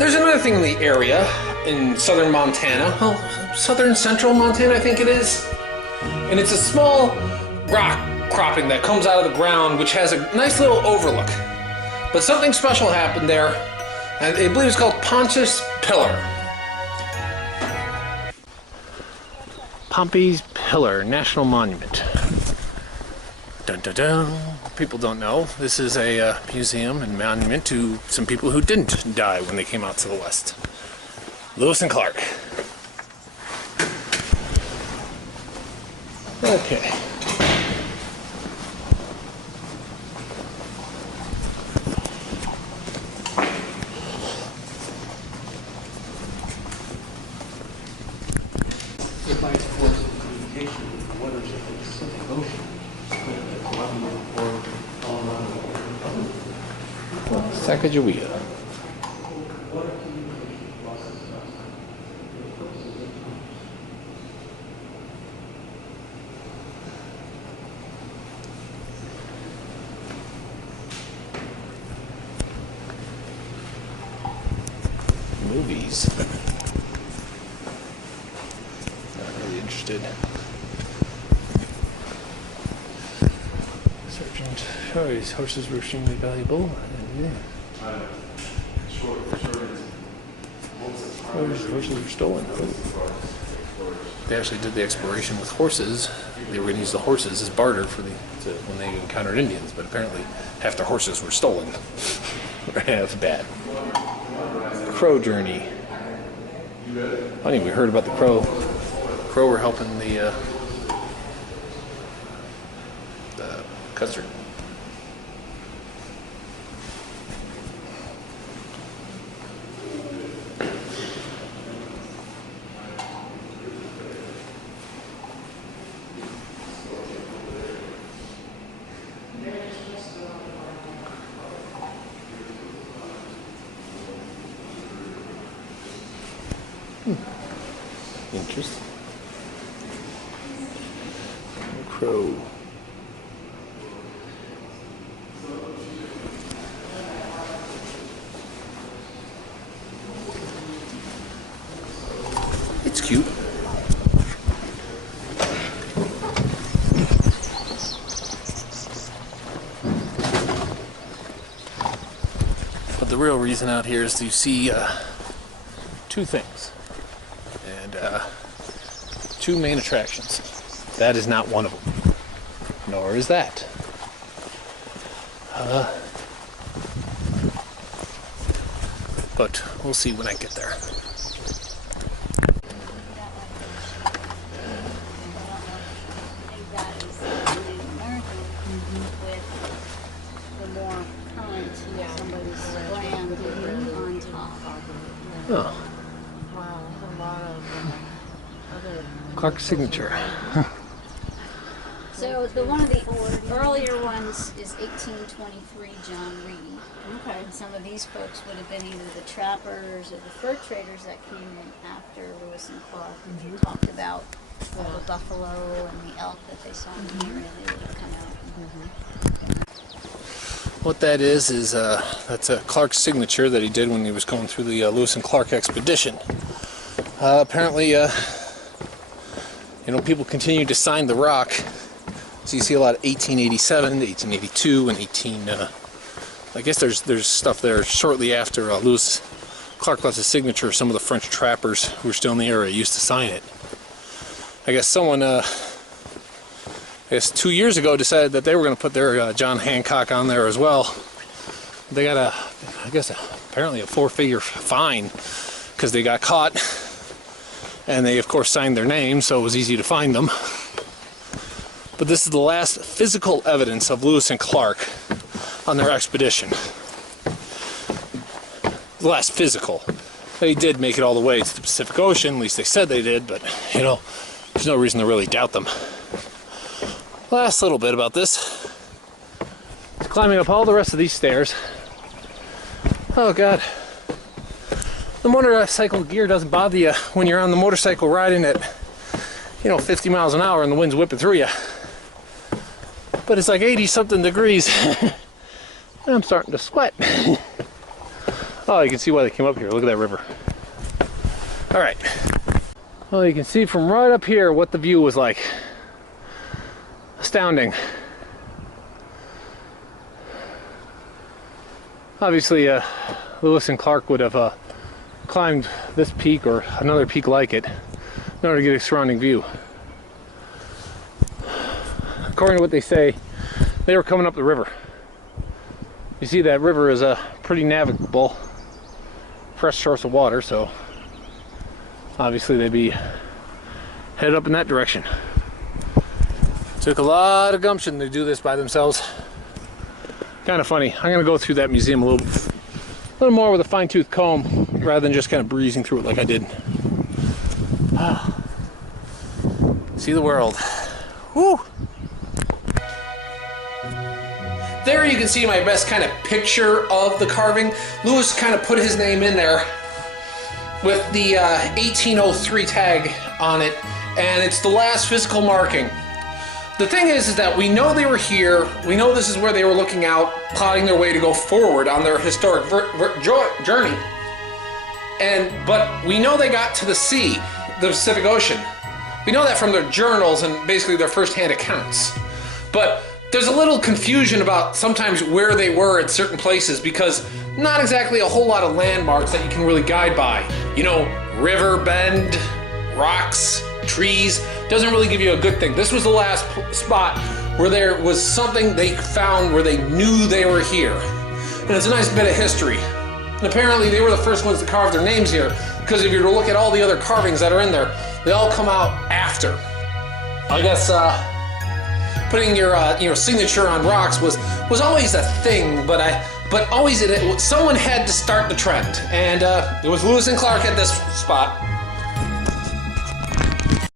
There's another thing in the area in southern Montana, well, southern central Montana I think it is, and it's a small rock cropping that comes out of the ground which has a nice little overlook. But something special happened there, and I believe it's called Pompey's Pillar. Pompey's Pillar National Monument. Dun dun dun. People don't know, this is a museum and monument to some people who didn't die when they came out to the West. Lewis and Clark. Okay. Provides force of communication with the waters of the Pacific Ocean. Sacagawea. Movies. Not really interested. Sergeant. Oh, his horses were extremely valuable. Yeah. Horses were stolen. They actually did the exploration with horses. They were going to use the horses as barter for when they encountered Indians, but apparently half their horses were stolen. That's bad. Crow journey. Funny, we heard about the crow. Crow were helping the custard. Interesting. Crow. It's cute. But the real reason out here is to see two things. And two main attractions. That is not one of them. Nor is that. But we'll see when I get there. Oh. Wow, a lot of other Clark's signature. So one of the earlier ones is 1823 John Reed. Okay. And some of these folks would have been either the trappers or the fur traders that came in after Lewis and Clark. And you talked about all the buffalo and the elk that they saw in the area. They would have come out. What that is that's a Clark's signature that he did when he was going through the Lewis and Clark expedition. Apparently, people continue to sign the rock. So you see a lot of 1887, 1882, and I guess there's stuff there shortly after Lewis Clark left his signature. Some of the French trappers who were still in the area used to sign it. I guess someone, 2 years ago decided that they were going to put their John Hancock on there as well. They got apparently a 4-figure fine because they got caught. And they, of course, signed their name, so it was easy to find them. But this is the last physical evidence of Lewis and Clark on their expedition. The last physical. They did make it all the way to the Pacific Ocean, at least they said they did, but, there's no reason to really doubt them. Last little bit about this. Climbing up all the rest of these stairs. Oh, God. The motorcycle gear doesn't bother you when you're on the motorcycle riding at, 50 miles an hour and the wind's whipping through you. But it's like 80-something degrees. And I'm starting to sweat. Oh, you can see why they came up here. Look at that river. All right. Well, you can see from right up here what the view was like. Astounding. Obviously, Lewis and Clark would have climbed this peak or another peak like it in order to get a surrounding view. According to what they say, they were coming up the river. You see that river is a pretty navigable, fresh source of water, so obviously they'd be headed up in that direction. Took a lot of gumption to do this by themselves. Kind of funny. I'm gonna go through that museum a little more with a fine-tooth comb rather than just kind of breezing through it like I did. See the world. Woo! There you can see my best kind of picture of the carving. Lewis kind of put his name in there with the 1803 tag on it, and it's the last physical marking. The thing is that we know they were here, we know this is where they were looking out, plotting their way to go forward on their historic journey. But we know they got to the sea, the Pacific Ocean. We know that from their journals and basically their first-hand accounts. But there's a little confusion about sometimes where they were at certain places because not exactly a whole lot of landmarks that you can really guide by. You know, river, bend, rocks, trees, doesn't really give you a good thing. This was the last spot where there was something they found where they knew they were here. And it's a nice bit of history. And apparently they were the first ones to carve their names here because if you were to look at all the other carvings that are in there, they all come out after. I guess putting your signature on rocks was always a thing, but always someone had to start the trend, and it was Lewis and Clark at this spot.